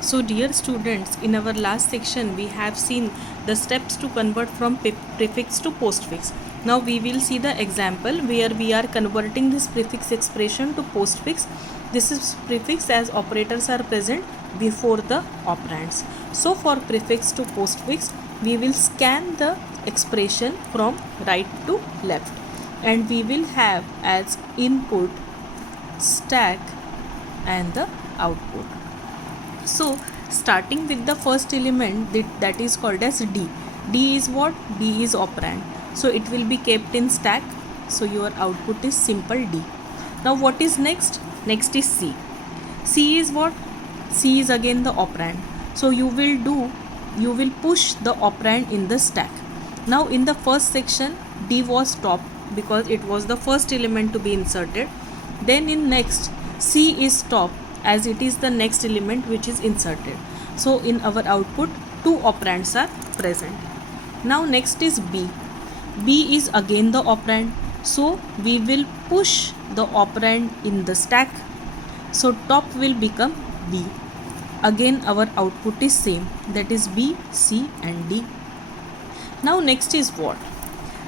So dear students, in our last section we have seen the steps to convert from prefix to postfix. Now we will see the example where we are converting this prefix expression to postfix. This is prefix as operators are present before the operands. So for prefix to postfix, we will scan the expression from right to left, and we will have as input stack and the output. So starting with the first element, that is called as D. D is what? D is operand. So it will be kept in stack. So your output is simple D. Now what is next? Next is C. C is what? C is again the operand. So you will push the operand in the stack. Now in the first section, D was top because it was the first element to be inserted. Then in next, C is top as it is the next element which is inserted. So in our output, two operands are present. Now next is B. B is again the operand. So we will push the operand in the stack. So top will become B. Again our output is same, that is B, C and D. Now next is what?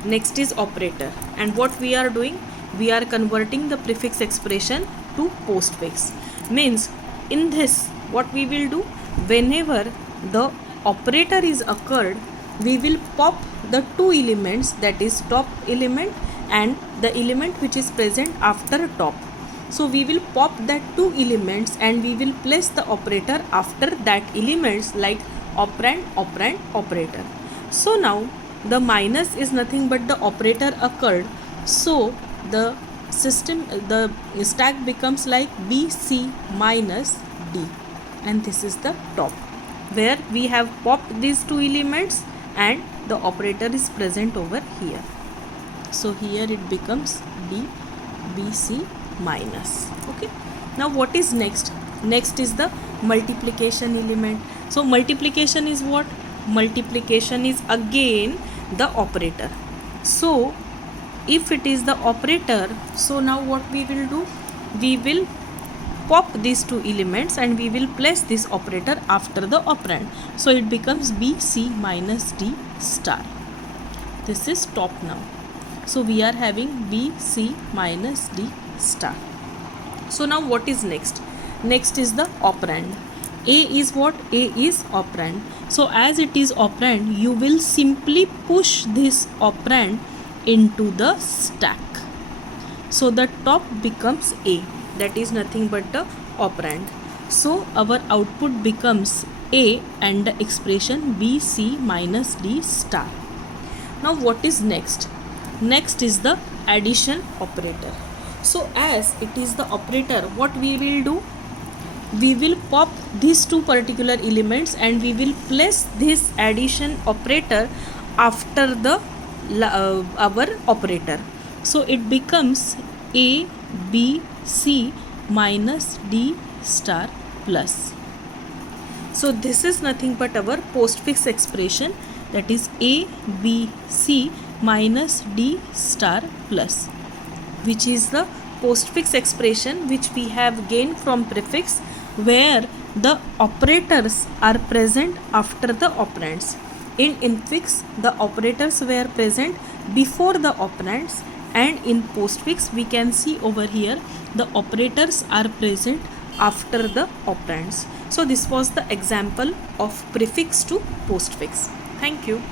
Next is operator. And what we are doing? We are converting the prefix expression to postfix. Means in this, what we will do, whenever the operator is occurred, we will pop the two elements, that is top element and the element which is present after top. So we will pop that two elements and we will place the operator after that elements, like operand, operand, operator. So now the minus is nothing but the operator occurred. So the stack becomes like BC minus D, and this is the top where we have popped these two elements and the operator is present over here. So here it becomes D, BC minus. Okay. Now what is next? Next is the multiplication element. So multiplication is what? Multiplication is again the operator. So if it is the operator, so now what we will do? We will pop these two elements and we will place this operator after the operand. So it becomes BC minus D star. This is top now. So we are having BC minus D star. So now what is next? Next is the operand. A is what? A is operand. So as it is operand, you will simply push this operand into the stack. So the top becomes A, that is nothing but the operand. So our output becomes A and the expression BC minus D star. Now what is next? Next is the addition operator. So as it is the operator, what we will do? We will pop these two particular elements and we will place this addition operator after the our operator. So it becomes A, B, C minus D star plus. So this is nothing but our postfix expression, that is A, B, C minus D star plus, which is the postfix expression which we have gained from prefix, where the operators are present after the operands. In infix, the operators were present before the operands, and in postfix we can see over here the operators are present after the operands. So this was the example of prefix to postfix. Thank you.